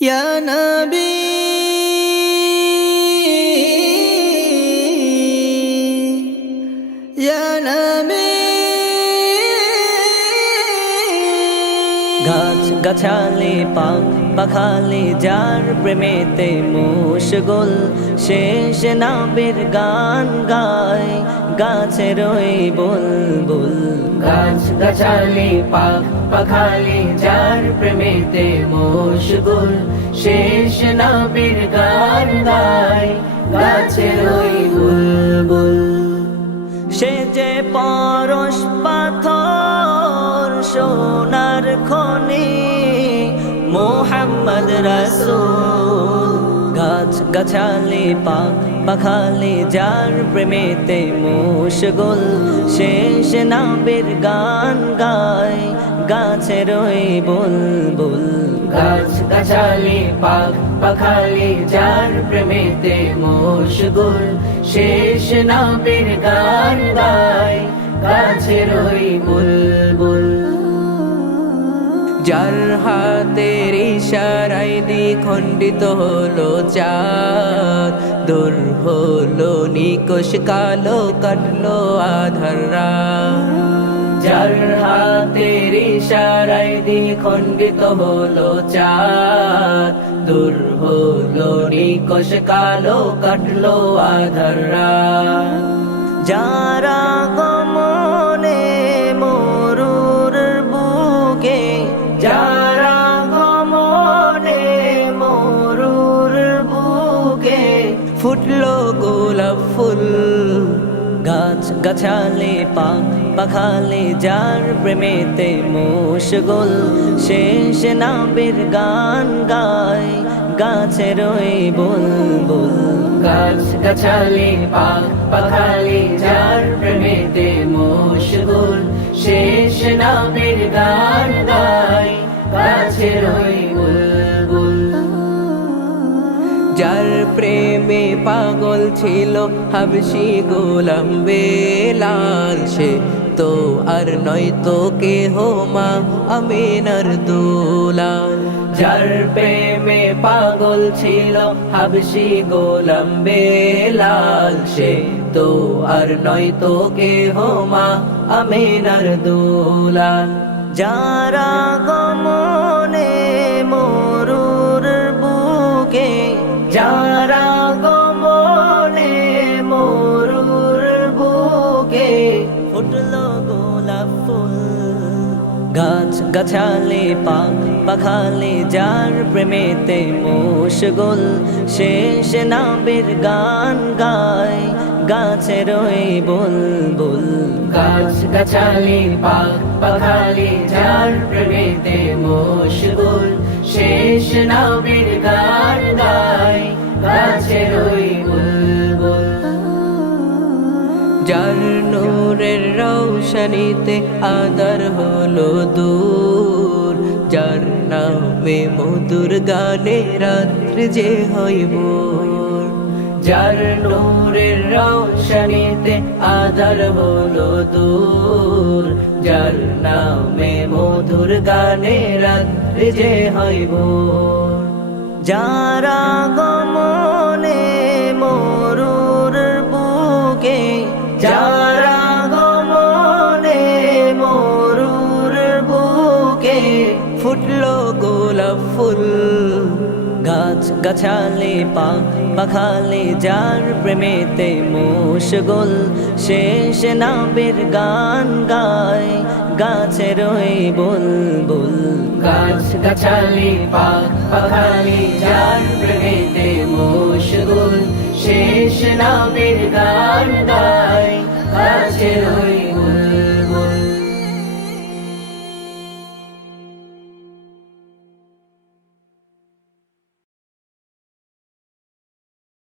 ইয়া নবী ইয়া নবী গাছ গাছালি পাখ পাখালি যার প্রেমেতে মুশগুল শেষ নবীর গান গায় গাছের ওই বুলবুল। গাছ গাছালি পাখ পাখালি যার প্রেমেতে মুশগুল শেষ নবীর গান গায় গাছের ওই বুলবুল। সে যে পরশ পাথর সোনার খনি মুহাম্মদ রাসূল। গাছ গাছালি পাখ পাখালি যার প্রেমেতে মুশগুল শেষ নবীর গান গায় গাছের ওই বুলবুল। গাছ গাছালি পাখ পাখালি যার প্রেমেতে মুশগুল শেষ নবীর গান গায় গাছের ওই বুলবুল। যার হাতের ইশারায় দ্বিখণ্ডিত হলো চাঁদ, দূর হলো নিকশ কালো কাটলো আধার রাত। যার হাতের ইশারায় দ্বিখণ্ডিত হলো চাঁদ, দূর হলো নিকশ কালো কাটলো আধার রাত। যারা গমনে মরুর বুকে, যারা গমনে মরুর বুকে ফুটলো গোলাপ ফুল। গাছ গাছালি পাখ পাখালি যার প্রেমেতে মুশগুল শেষ নবীর গান গায় গাছের ওই বুলবুল। গাছ গাছালি পাখ পাখালি যার প্রেমেতে মুশগুল শেষ নবীর গান গায় গাছের ওই বুলবুল। যার প্রেমে পাগল ছিল হাবশি গোলাম বেলাল, সে তো আর নয় তো কেহ মা আমিনার দুলাল। যার প্রেমে পাগল ছিল হাবশি গোলাম বেলাল, সে তো আর নয় তো কেহ মা আমিনার দুলাল। যারা গমনে মরুর বুকে, যারা গমনে মরুর বুকে ফুটলো গোলাপ ফুল। গাছ গাছালি পাখ পাখালি যার প্রেমেতে মুশগুল শেষ নবীর গান গায় গাছের ওই বুলবুল। গাছ গাছালি পাখ পাখালি যার প্রেমেতে মুশগুল শেষ নবীর গান গায় গাছের ওই বুলবুল। যার নূরের রৌশনীতে আদার হলো দূর, যার নামে মধুর গানে রাত্রি যে হয় ভোর। যার নূরের রৌশনীতে আদার হলো দূর, যার নামে মধুর গানে রাত্রি যে হয় ভোর। যারা গমনে মরুর বুকে, যারা গমনে মরুর বুকে ফুটলো গোলাপ ফুল। গাছ গাছালি পাখ পাখালি যার প্রেমেতে মুশগুল শেষ নবীর গান গায় গাছের ওই বুলবুল। গাছ গাছালি পাখ পাখালি যার প্রেমেতে মুশগুল শেষ নবীর গান গায় গাছের ওই